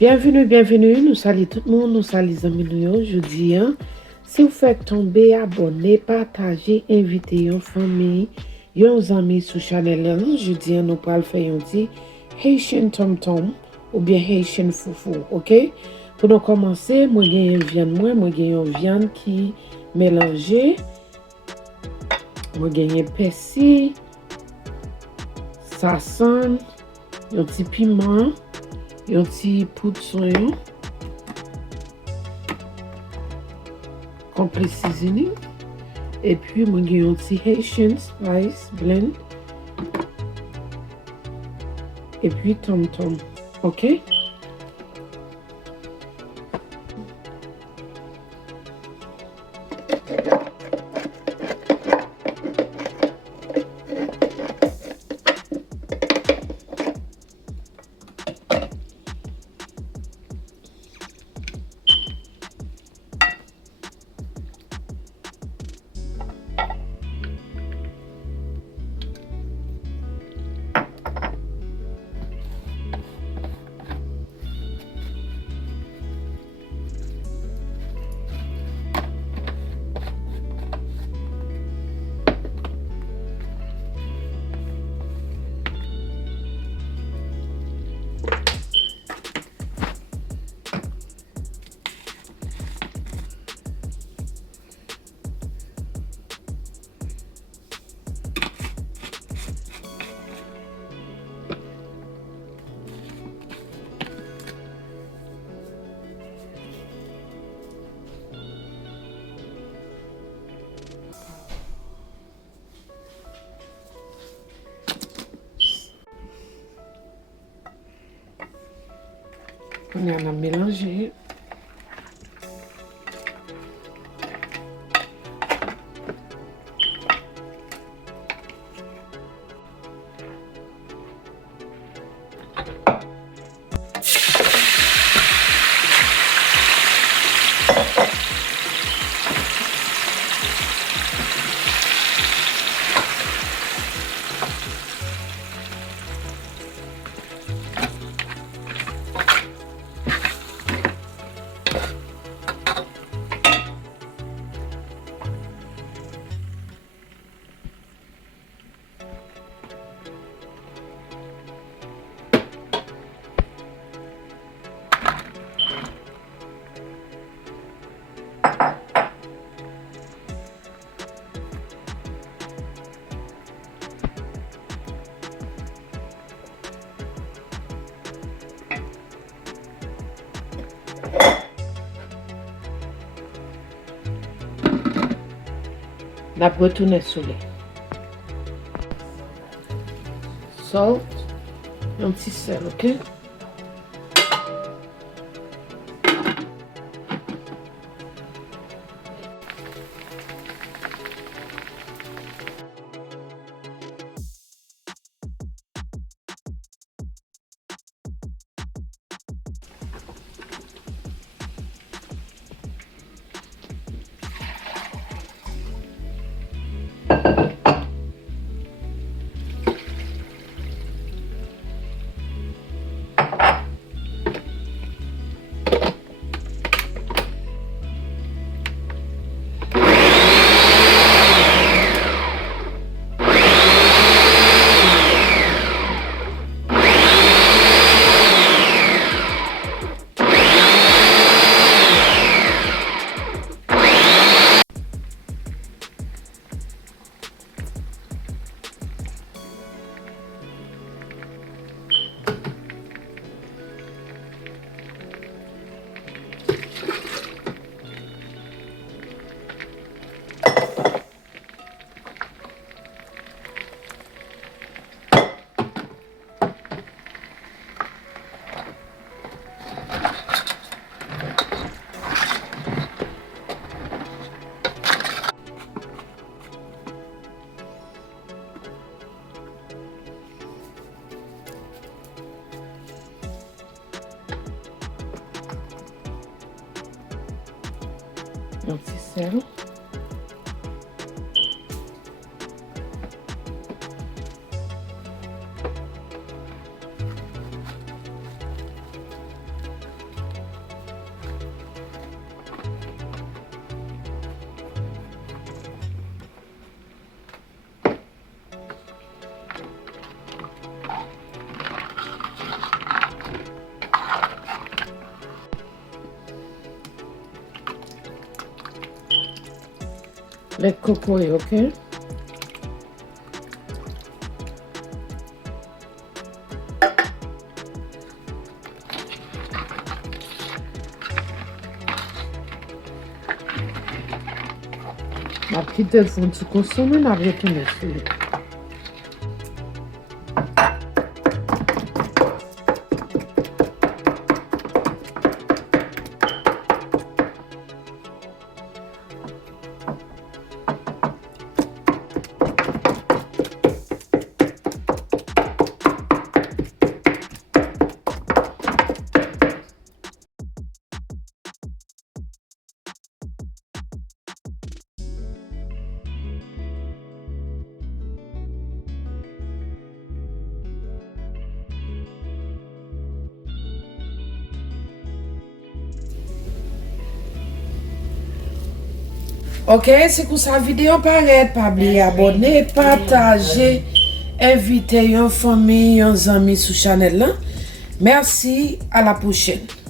Bienvenue, bienvenue. Nous saluons tout le monde, nous saluons les amis aujourd'hui. Si vous faites tomber, abonnez, partagez, invitez une famille, un ami sur la chaîne. Aujourd'hui, nous allons faire un petit Haitian Tomtom ou bien Haitian Fufu, ok? Pour nous commencer, moi j'ai une viande qui mélangée. Moi j'ai un persil, sasson, un petit piment, un petit poudre soyon, complet seasoning. Et puis, moi j'ai un petit Haitian spice blend. Et puis, Tomtom, ok? On a mélangé. La retourner sur les salt, un petit sel, ok? Un petit sel. Let coco, ok? Ma petite fond de consommer, n'a rien tourné sur lui. Ok, c'est comme ça vidéo paraît, pas oublier abonner, partager, inviter une famille, un ami sur channel là. Merci, à la prochaine.